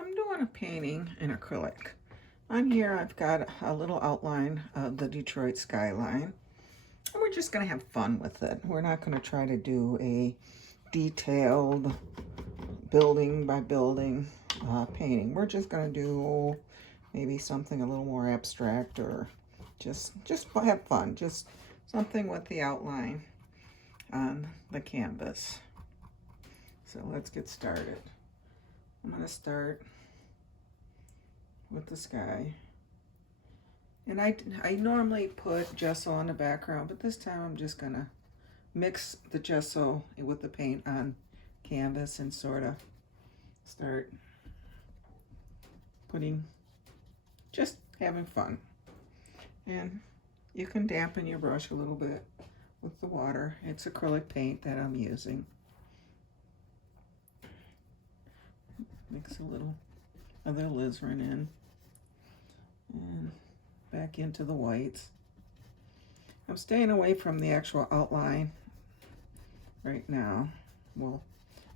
I'm doing a painting in acrylic. On here I've got a little outline of the Detroit skyline, and we're just going to have fun with it. We're not going to try to do a detailed building by building painting. We're just going to do maybe something a little more abstract, or just have fun. Just something with the outline on the canvas. So let's get started. I'm going to start with the sky. And I normally put gesso on the background, but this time I'm just going to mix the gesso with the paint on canvas and sort of start just having fun. And you can dampen your brush a little bit with the water. It's acrylic paint that I'm using. Mix a little of the alizarin in and back into the whites. I'm staying away from the actual outline right now. We'll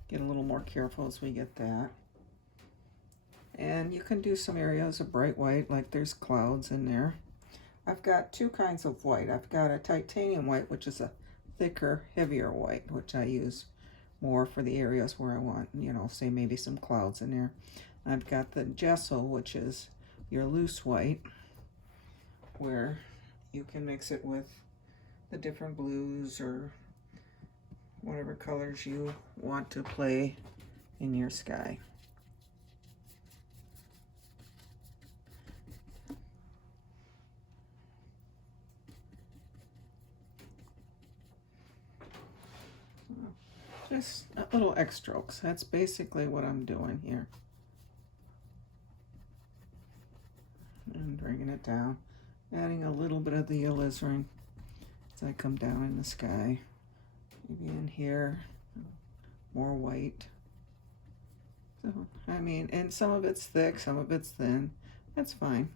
get a little more careful as we get that. And you can do some areas of bright white, like there's clouds in there. I've got two kinds of white. I've got a titanium white, which is a thicker, heavier white, which I use more for the areas where I want, say maybe some clouds in there. I've got the gesso, which is your loose white, where you can mix it with the different blues or whatever colors you want to play in your sky. Just little X strokes. That's basically what I'm doing here. And bringing it down, adding a little bit of the alizarin as I come down in the sky. Maybe in here, more white. So, I mean, and some of it's thick, some of it's thin. That's fine.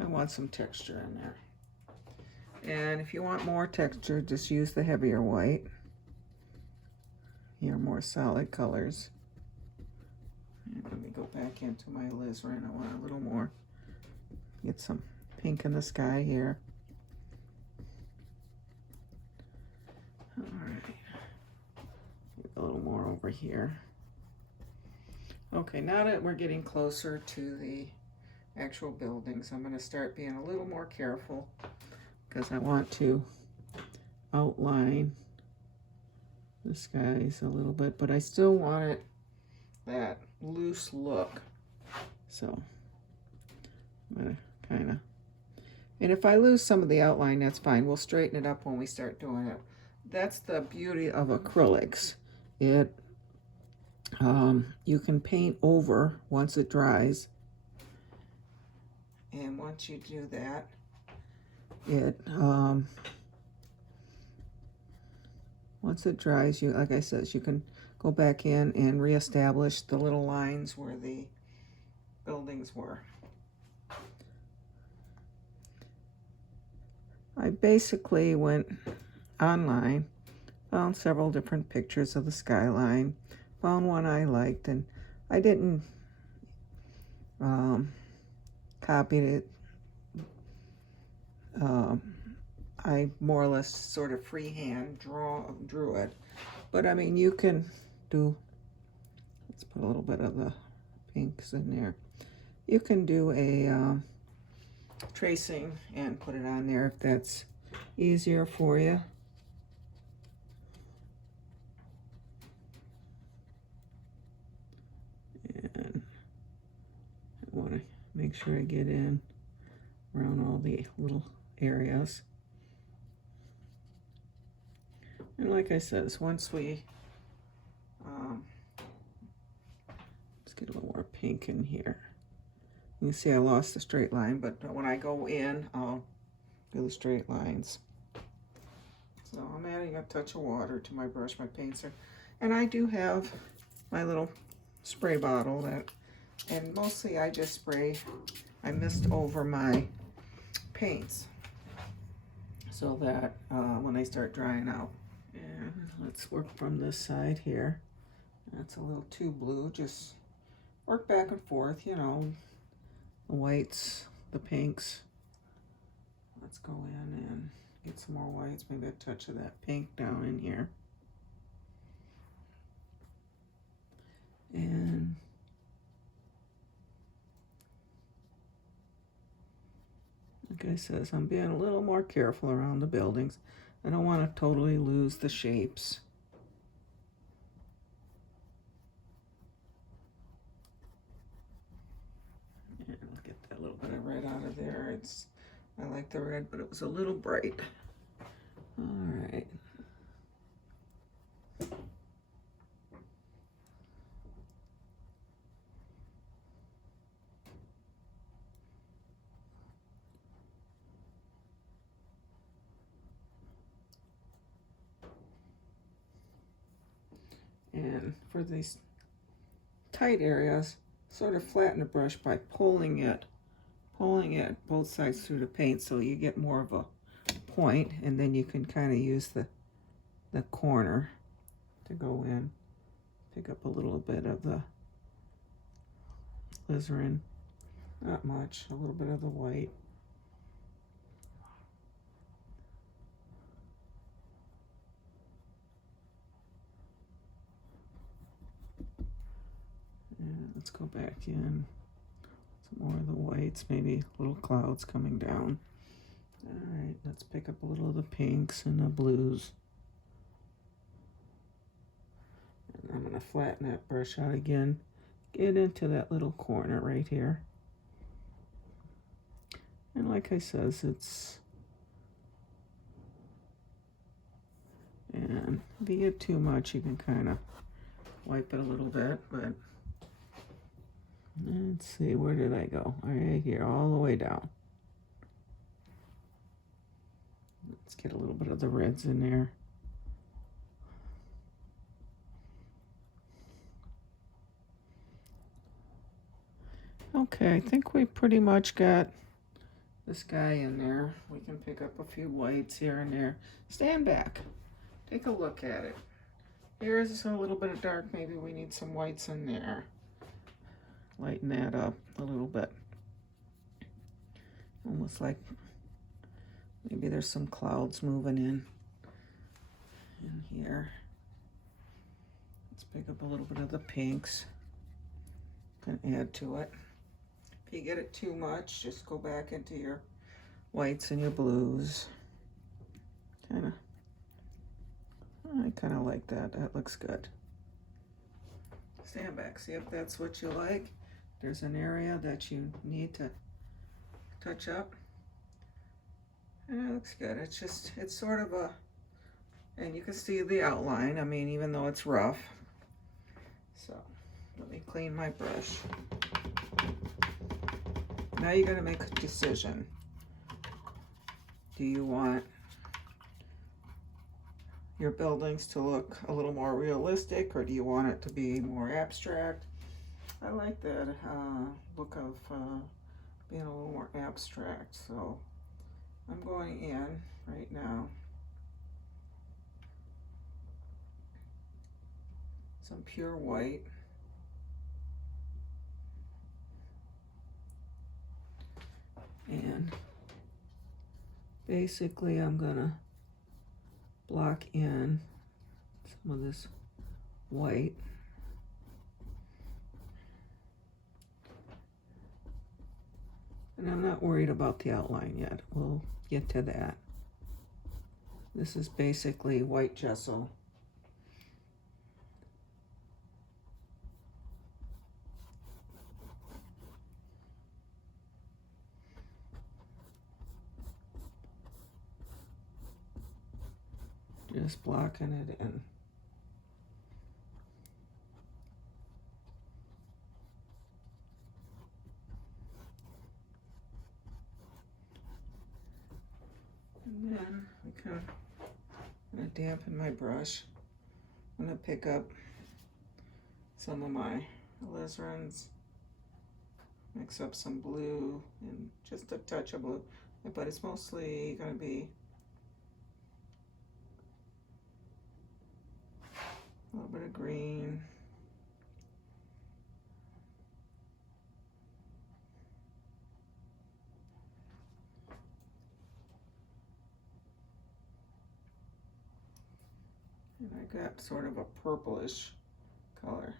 I want some texture in there. And if you want more texture, just use the heavier white. Your more solid colors. And let me go back into my alizarin. I want a little more. Get some pink in the sky here. All right. Get a little more over here. Okay, now that we're getting closer to the actual buildings, I'm going to start being a little more careful, because I want to outline the skies a little bit, but I still want it that loose look. So I'm gonna kind of, and if I lose some of the outline, that's fine. We'll straighten it up when we start doing it. That's the beauty of acrylics. You can paint over once it dries, and once you do that, once it dries, like I said, you can go back in and reestablish the little lines where the buildings were. I basically went online, found several different pictures of the skyline, found one I liked, and I didn't copy it. I more or less sort of freehand drew it. But I mean, you can do, let's put a little bit of the pinks in there. You can do a tracing and put it on there if that's easier for you. And I want to make sure I get in around all the little areas. And like I said, once we let's get a little more pink in here. You can see I lost the straight line, but when I go in, I'll do the straight lines. So I'm adding a touch of water to my brush, my paints are, and I do have my little spray bottle that, and mostly I just spray, I mist over my paints so that when they start drying out. And let's work from this side here. That's a little too blue. Just work back and forth, you know, the whites, the pinks. Let's go in and get some more whites, maybe a touch of that pink down in here. And like I said, I'm being a little more careful around the buildings. I don't want to totally lose the shapes. And I'll get that little bit of red out of there. I like the red, but it was a little bright. All right. And for these tight areas, sort of flatten the brush by pulling it both sides through the paint so you get more of a point, and then you can kind of use the corner to go in, pick up a little bit of the alizarin, not much, a little bit of the white. And let's go back in. Some more of the whites, maybe little clouds coming down. All right, let's pick up a little of the pinks and the blues. And I'm gonna flatten that brush out again. Get into that little corner right here. And like I says, and if you get too much, you can kind of wipe it a little bit, but let's see, where did I go? Right here, all the way down. Let's get a little bit of the reds in there. Okay, I think we pretty much got this guy in there. We can pick up a few whites here and there. Stand back. Take a look at it. Here's a little bit of dark. Maybe we need some whites in there. Lighten that up a little bit. Almost like maybe there's some clouds moving in here. Let's pick up a little bit of the pinks. Can add to it. If you get it too much, just go back into your whites and your blues. I kind of like that. That looks good. Stand back. See if that's what you like. There's an area that you need to touch up. And it looks good. It's sort of a, and you can see the outline. I mean, even though it's rough. So let me clean my brush. Now you're going to make a decision. Do you want your buildings to look a little more realistic, or do you want it to be more abstract? I like that look of being a little more abstract, so I'm going in right now. Some pure white. And basically I'm gonna block in some of this white. And I'm not worried about the outline yet. We'll get to that. This is basically white gesso. Just blocking it in. And then I'm gonna dampen my brush. I'm gonna pick up some of my alizarins, mix up some blue and just a touch of blue, but it's mostly gonna be a little bit of green, got sort of a purplish color.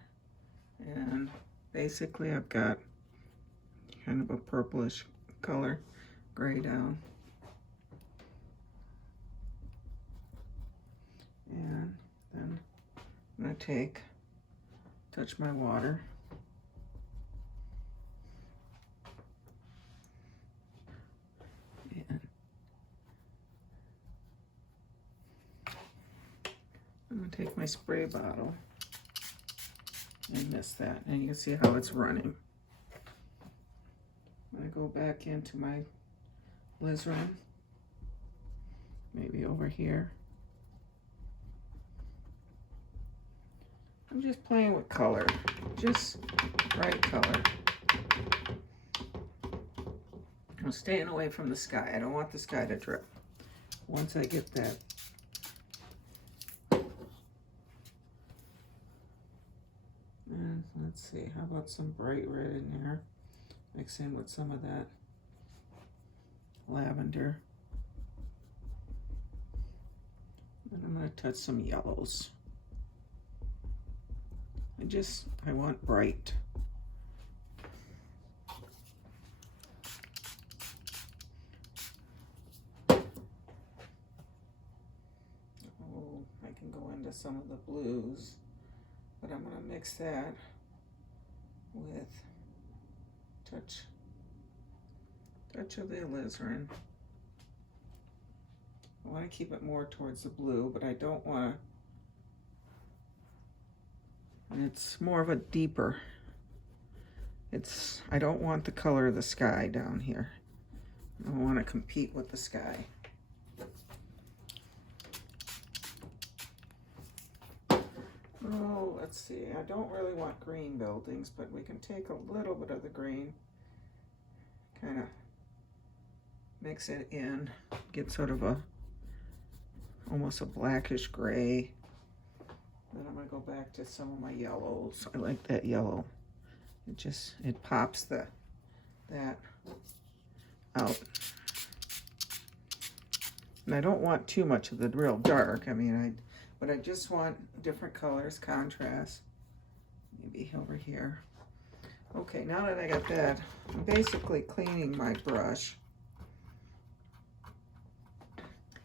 And basically I've got kind of a purplish color, gray down. And then I'm going to touch my water. And I'm going to take my spray bottle and mist that. And you can see how it's running. I'm going to go back into my alizarin, maybe over here. I'm just playing with color, just right color. I'm staying away from the sky. I don't want the sky to drip. Once I get that and let's see, how about some bright red in there? Mix in with some of that lavender. And I'm going to touch some yellows. I want bright. Oh, I can go into some of the blues, but I'm going to mix that with touch of the alizarin. I want to keep it more towards the blue, but I don't want to. And it's more of a deeper. I don't want the color of the sky down here. I don't want to compete with the sky. Oh, let's see. I don't really want green buildings, but we can take a little bit of the green, kind of mix it in, get sort of almost a blackish gray. Then I'm going to go back to some of my yellows. I like that yellow. It pops that out. And I don't want too much of the real dark. But I just want different colors, contrast. Maybe over here. Okay, now that I got that, I'm basically cleaning my brush.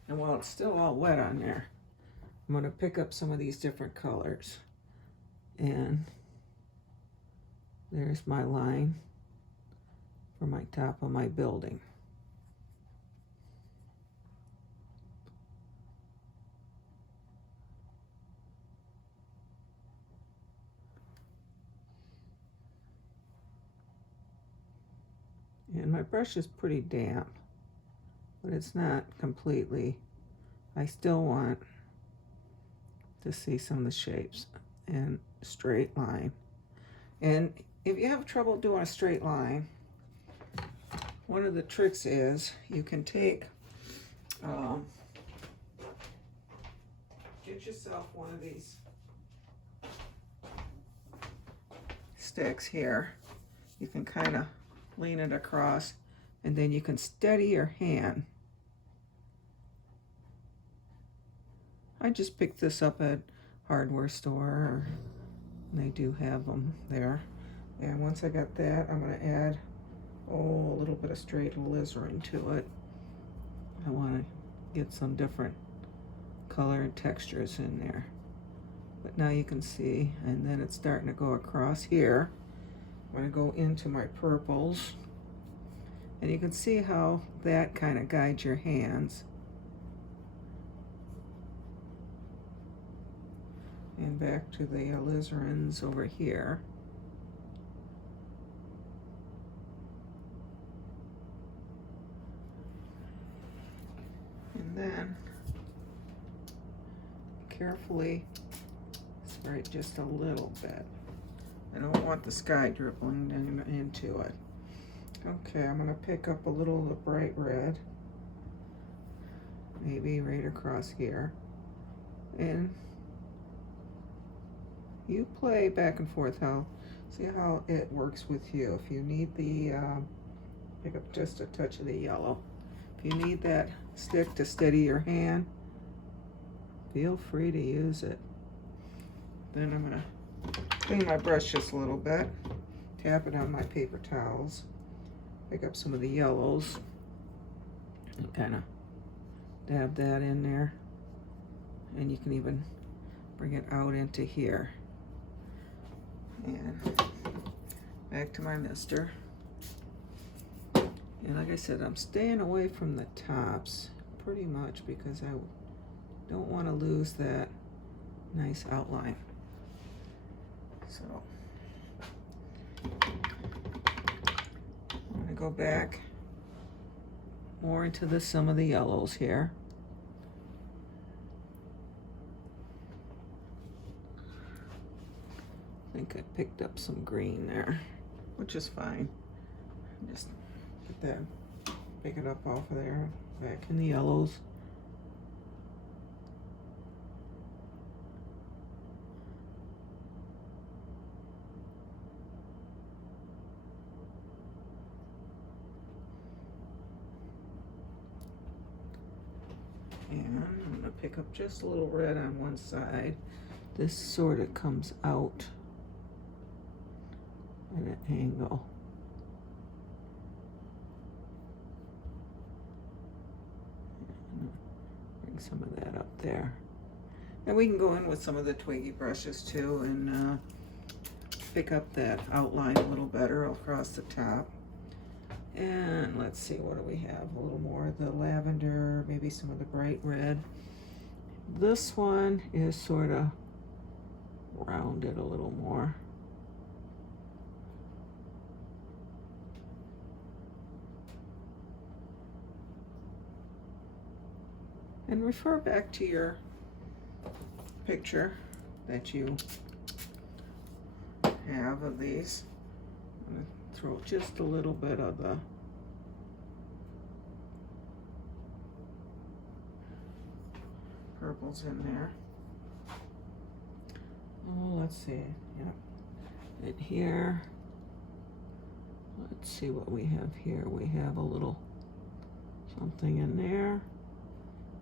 And while it's still all wet on there, I'm going to pick up some of these different colors. And there's my line for my top of my building. And my brush is pretty damp, but it's not completely. I still want to see some of the shapes and straight line. And if you have trouble doing a straight line, one of the tricks is you can take, get yourself one of these sticks here. You can kind of lean it across, and then you can steady your hand. I just picked this up at hardware store, and they do have them there. And once I got that, I'm going to add a little bit of straight alizarin to it. I want to get some different color and textures in there. But now you can see, and then it's starting to go across here. I'm going to go into my purples, and you can see how that kind of guides your hands. And back to the alizarins over here. And then carefully spray just a little bit. I don't want the sky dribbling down into it. Okay, I'm going to pick up a little of the bright red, maybe right across here. And you play back and forth, see how it works with you. If you need the, pick up just a touch of the yellow. If you need that stick to steady your hand, feel free to use it. Then I'm gonna clean my brush just a little bit, tap it on my paper towels, pick up some of the yellows, and kind of dab that in there. And you can even bring it out into here. And back to my mister. And like I said, I'm staying away from the tops pretty much because I don't want to lose that nice outline. So I'm gonna go back more into some of the yellows here. I think I picked up some green there, which is fine. Just get that, pick it up off of there, back in the yellows. And I'm gonna pick up just a little red on one side. This sort of comes out at an angle. Bring some of that up there. And we can go in with some of the twiggy brushes too and pick up that outline a little better across the top. And let's see, what do we have? A little more of the lavender, maybe some of the bright red. This one is sort of rounded a little more. And refer back to your picture that you have of these. I'm going to throw just a little bit of the purples in there. Oh, let's see. Yep. And here, let's see what we have here. We have a little something in there.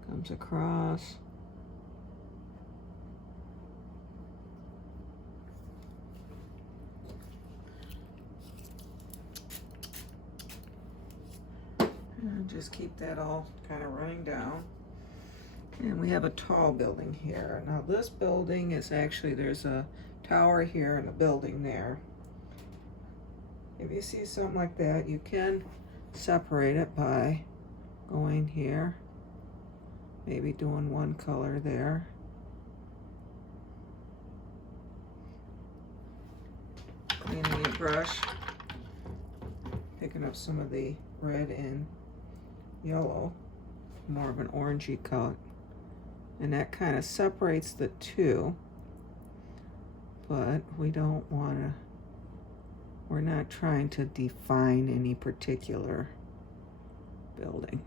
Comes across. And just keep that all kind of running down. And we have a tall building here. Now this building is actually, there's a tower here and a building there. If you see something like that, you can separate it by going here. Maybe doing one color there. Cleaning your brush. Picking up some of the red and yellow. More of an orangey color. And that kind of separates the two. But we don't want to, we're not trying to define any particular building.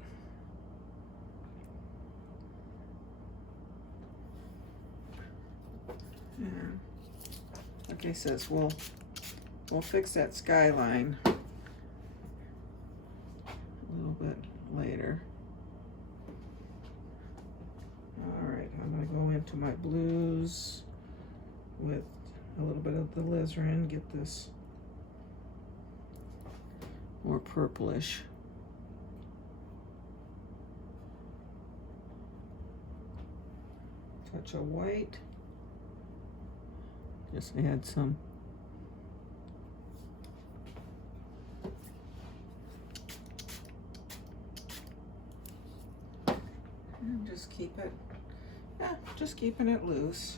And like I says, we'll fix that skyline a little bit later. All right, I'm gonna go into my blues with a little bit of the alizarin, get this more purplish. Touch of white. Just add some and just keep it, just keeping it loose.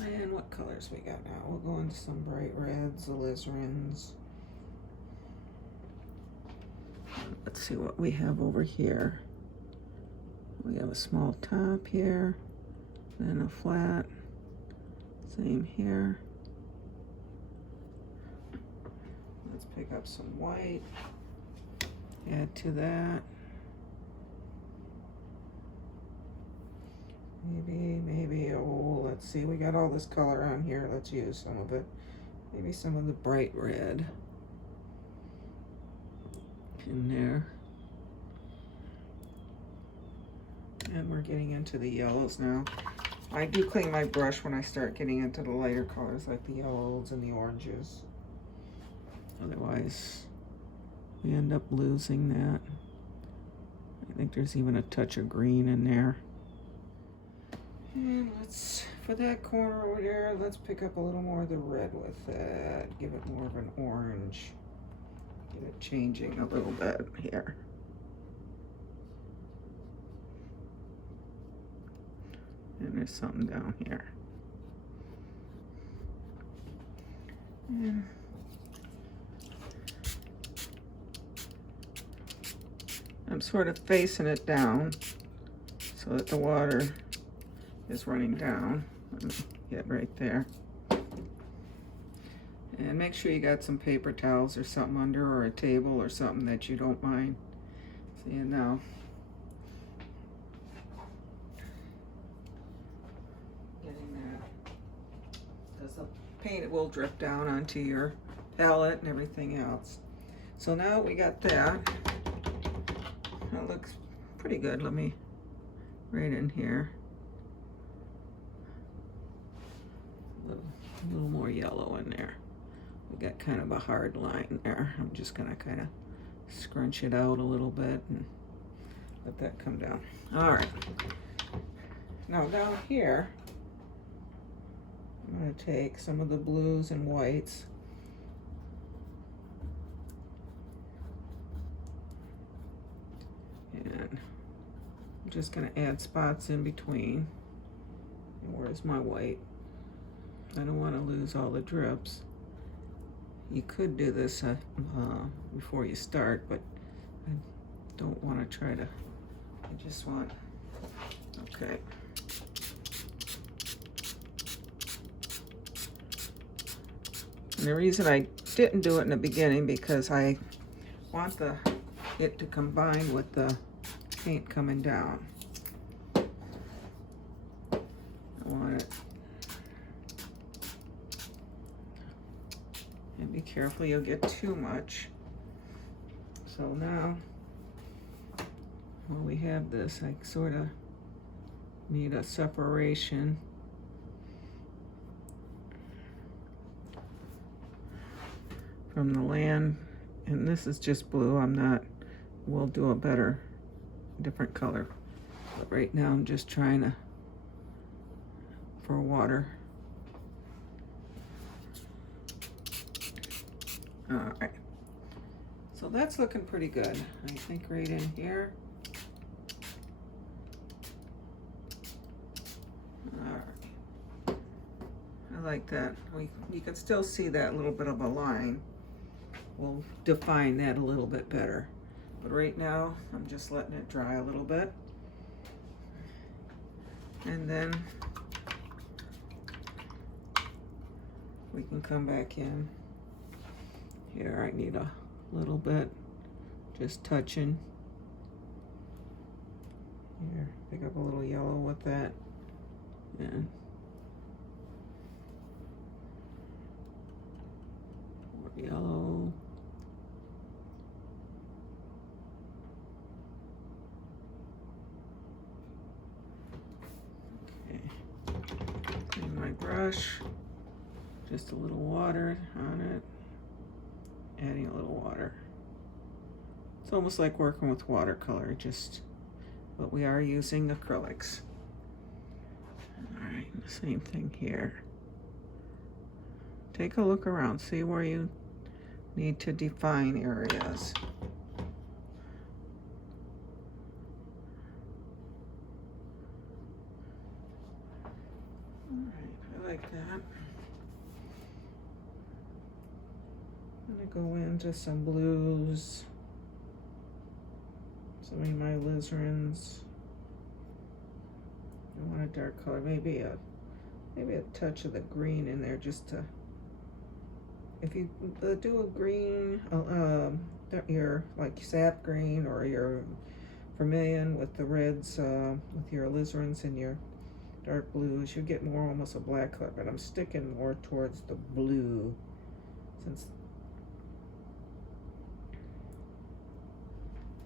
And what colors we got now? We'll go into some bright reds, alizarins. Let's see what we have over here. We have a small top here, then a flat. Same here. Let's pick up some white, add to that. Maybe, oh, let's see, we got all this color on here. Let's use some of it. Maybe some of the bright red in there. And we're getting into the yellows now. I do clean my brush when I start getting into the lighter colors like the yellows and the oranges. Otherwise, we end up losing that. I think there's even a touch of green in there. And for that corner over there, let's pick up a little more of the red with that. Give it more of an orange. Get it changing a little bit here. And there's something down here. And I'm sort of facing it down so that the water is running down. Let me get right there. And make sure you got some paper towels or something under, or a table or something that you don't mind seeing now. Getting that, because the paint, it will drip down onto your palette and everything else. So now we got that. That looks pretty good. Let me, right in here. A little more yellow in there. We got kind of a hard line there. I'm just gonna kind of scrunch it out a little bit and let that come down. All right. Now down here, I'm gonna take some of the blues and whites. And I'm just gonna add spots in between. And where's my white? I don't want to lose all the drips. You could do this before you start, but I don't want to try to. I just want, okay. And the reason I didn't do it in the beginning, because I want it to combine with the paint coming down. I want it. And be careful, you'll get too much. So now, when we have this, I sort of need a separation. From the land, and this is just blue. We'll do a different color. But right now I'm just trying for water. All right, so that's looking pretty good. I think right in here. All right, I like that. You can still see that little bit of a line. We'll define that a little bit better. But right now, I'm just letting it dry a little bit. And then we can come back in. Here, I need a little bit, just touching. Here, pick up a little yellow with that. And more yellow. Okay, clean my brush, just a little water on it. Adding a little water. It's almost like working with watercolor, but we are using acrylics. All right, the same thing here. Take a look around, see where you need to define areas. All right, I like that. I'm gonna go into some blues, some of my alizarins. I want a dark color, maybe a touch of the green in there, just to. If you do a green, your like sap green or your vermilion with the reds, with your alizarins and your dark blues, you get more almost a black color. But I'm sticking more towards the blue, since.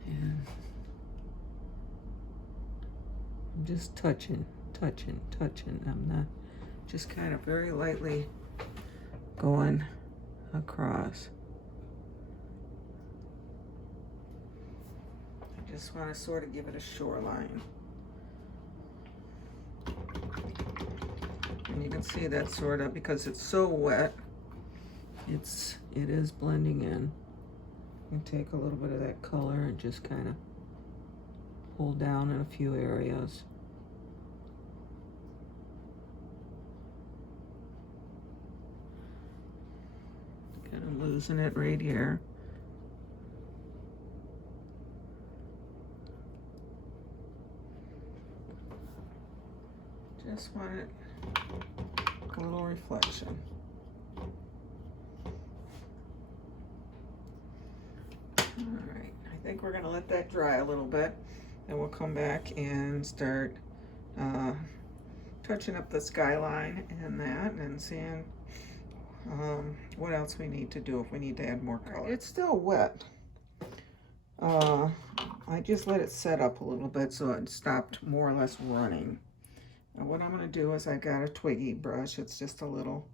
And I'm just touching. touching. I'm not, just kind of very lightly going across. I just want to sort of give it a shoreline. And you can see that sort of, because it's so wet, it is blending in. You can take a little bit of that color and just kind of pull down in a few areas. Kind of losing it right here. Just want it a little reflection. All right, I think we're gonna let that dry a little bit, and we'll come back and start touching up the skyline and that, and seeing what else we need to do, if we need to add more color. It's still wet. I just let it set up a little bit so it stopped more or less running. Now what I'm going to do is I got a twiggy brush. It's just a little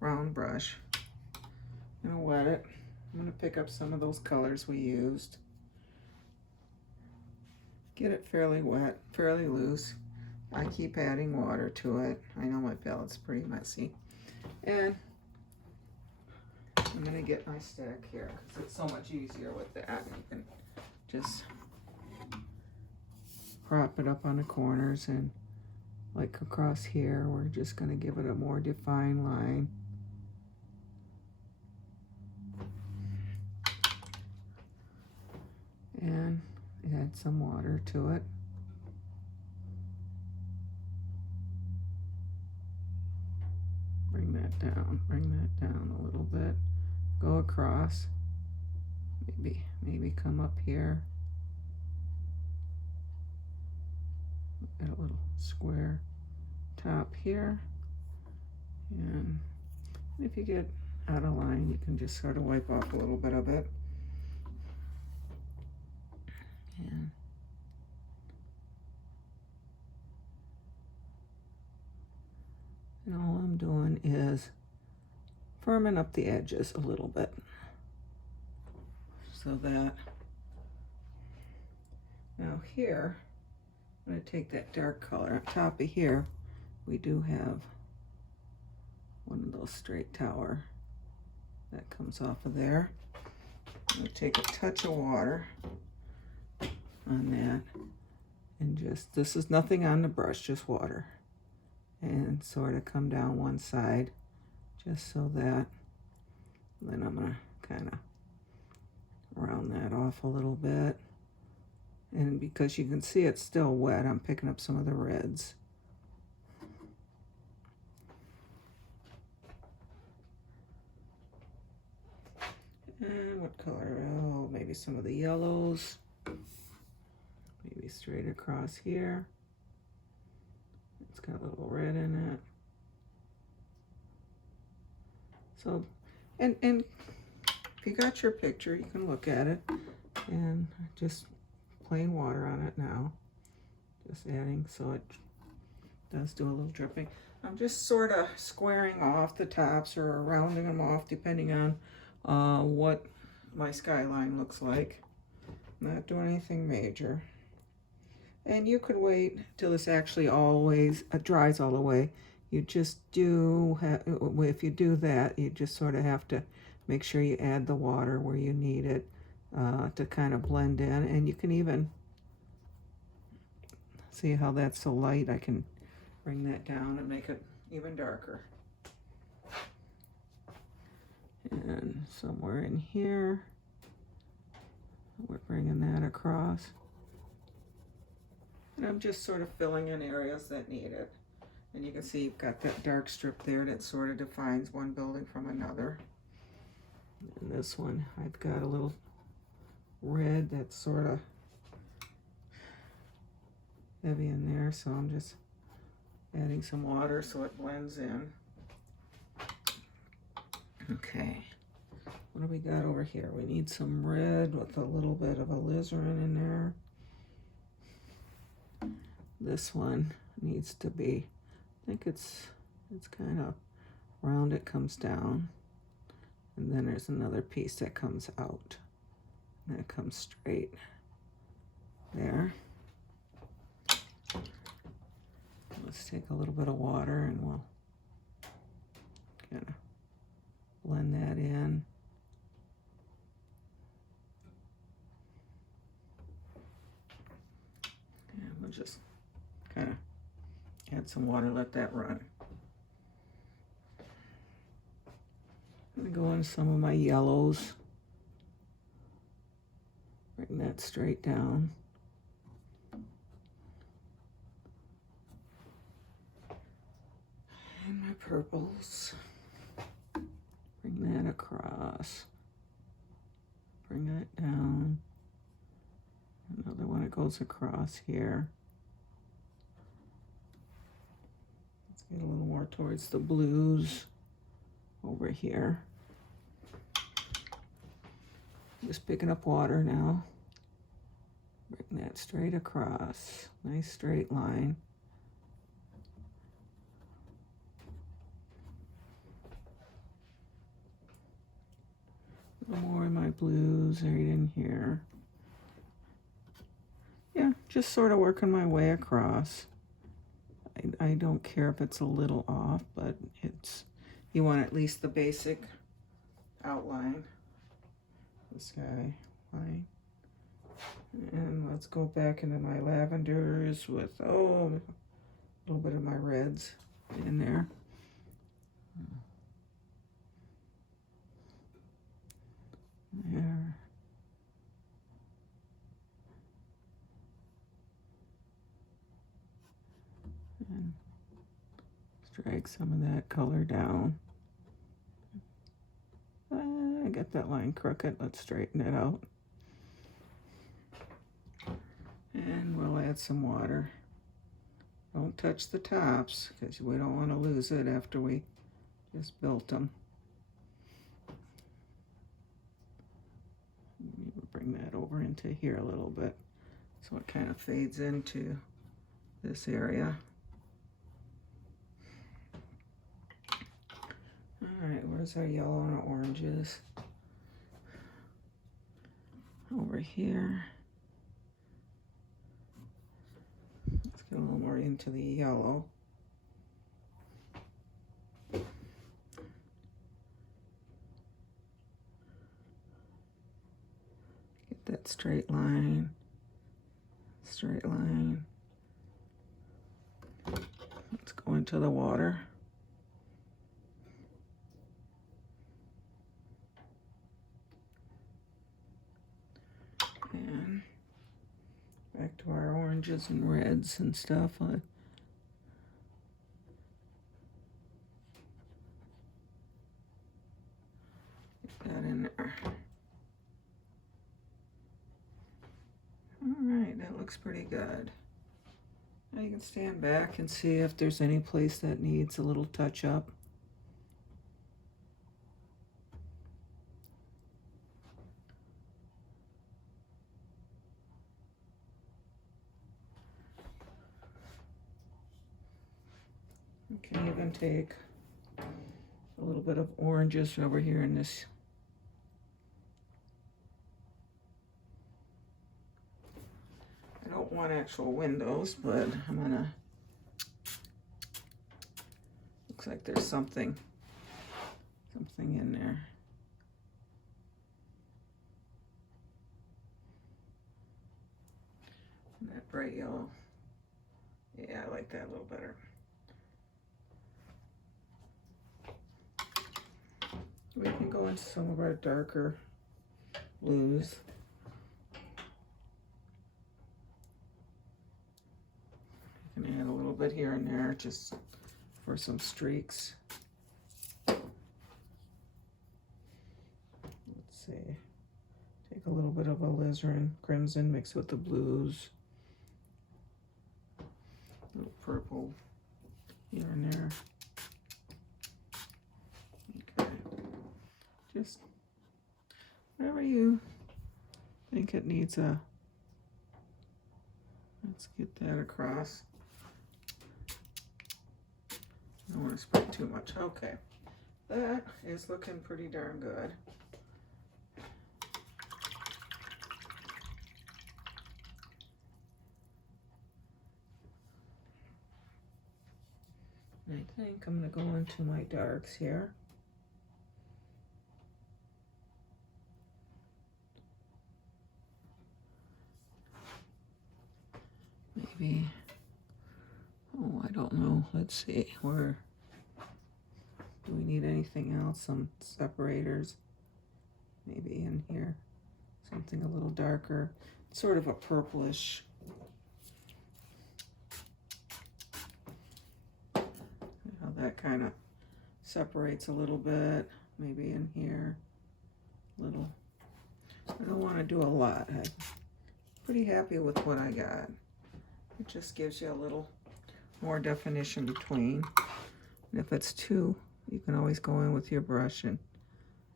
round brush. I'm going to wet it. I'm going to pick up some of those colors we used. Get it fairly wet, fairly loose. I keep adding water to it. I know my palette's pretty messy. And I'm going to get my stack here because it's so much easier with that. You can just prop it up on the corners, and like across here, we're just going to give it a more defined line. And add some water to it. Bring that down a little bit. Go across. Maybe come up here. Got a little square top here. And if you get out of line, you can just sort of wipe off a little bit of it. And all I'm doing is firming up the edges a little bit, so that now here, I'm going to take that dark color. On top of here, we do have one of those straight tower that comes off of there. I'm going to take a touch of water on that, and just, this is nothing on the brush, just water, and sort of come down one side, just so that, then I'm going to kind of round that off a little bit. And because you can see it's still wet, I'm picking up some of the reds. And what color? Oh, maybe some of the yellows. Maybe straight across here. It's got a little red in it. So, and if you got your picture, you can look at it, and just plain water on it now. Just adding, so it does do a little dripping. I'm just sort of squaring off the tops or rounding them off depending on what my skyline looks like. Not doing anything major. And you could wait till this actually always dries all the way. You just do, if you do that, you just sort of have to make sure you add the water where you need it to kind of blend in. And you can even see how that's so light. I can bring that down and make it even darker. And somewhere in here, we're bringing that across. And I'm just sort of filling in areas that need it. And you can see you've got that dark strip there that sort of defines one building from another. And this one, I've got a little red that's sort of heavy in there, so I'm just adding some water so it blends in. Okay, what do we got over here? We need some red with a little bit of alizarin in there. this one needs to be, I think it's kind of round, it comes down, and then there's another piece that comes out, and it comes straight there. Let's take a little bit of water and we'll kind of blend that in. And we'll just kind of add some water, let that run. I'm going to go in some of my yellows. Bring that straight down. And my purples. Bring that across. Bring that down. Another one that goes across here. Let's get a little more towards the blues over here. Just picking up water now. Bring that straight across. Nice straight line. A little more of my blues right in here. Yeah, just sort of working my way across. I don't care if it's a little off, but it's, you want at least the basic outline. The sky line. And let's go back into my lavenders with, a little bit of my reds in there. There. And drag some of that color down. I got that line crooked. Let's straighten it out. And we'll add some water. Don't touch the tops because we don't want to lose it after we just built them. Bring that over into here a little bit so it kind of fades into this area. All right, where's our yellow and oranges? Over here. Let's get a little more into the yellow. Get that straight line. Straight line. Let's go into the water. And back to our oranges and reds and stuff. Get that in there. All right, that looks pretty good. Now you can stand back and see if there's any place that needs a little touch up. You can even take a little bit of oranges over here in this. I don't want actual windows, but I'm gonna, looks like there's something in there. That bright yellow. Yeah, I like that a little better. We can go into some of our darker blues. You can add a little bit here and there just for some streaks. Let's see. Take a little bit of alizarin crimson, mix with the blues. A little purple here and there. Okay. Just whatever you think it needs a, let's get that across. I don't want to spray too much. Okay, that is looking pretty darn good. I think I'm going to go into my darks here. Maybe, oh, I don't know. Let's see, where, do we need anything else? Some separators, maybe in here. Something a little darker, sort of a purplish. How that kind of separates a little bit, maybe in here, little. I don't want to do a lot. I'm pretty happy with what I got. It just gives you a little more definition between. And if it's too, you can always go in with your brush and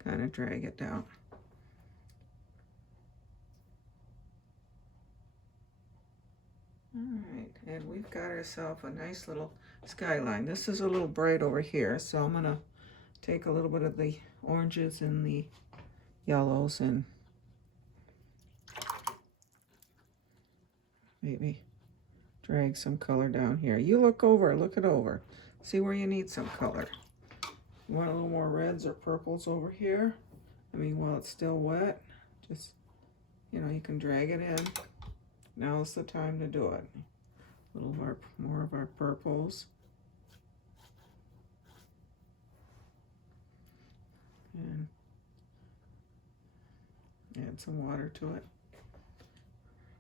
kind of drag it down. All right, and we've got ourselves a nice little skyline. This is a little bright over here, so I'm gonna take a little bit of the oranges and the yellows and maybe drag some color down here. You look it over. See where you need some color. You want a little more reds or purples over here. I mean, while it's still wet, just, you know, you can drag it in. Now's the time to do it. A little more of our purples. And add some water to it.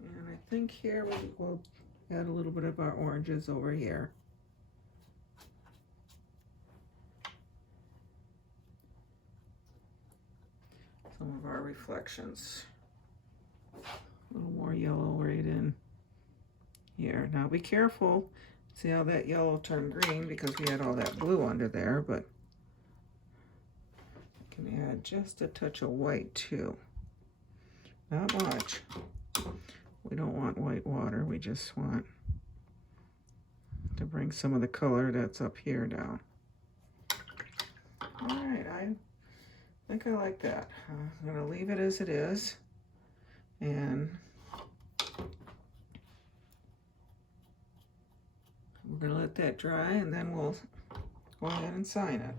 And I think here we'll add a little bit of our oranges over here. Some of our reflections. A little more yellow right in here. Now be careful. See how that yellow turned green because we had all that blue under there, but you can add just a touch of white too. Not much. We don't want white water. We just want to bring some of the color that's up here down. All right, I think I like that. I'm going to leave it as it is. And we're going to let that dry, and then we'll go ahead and sign it.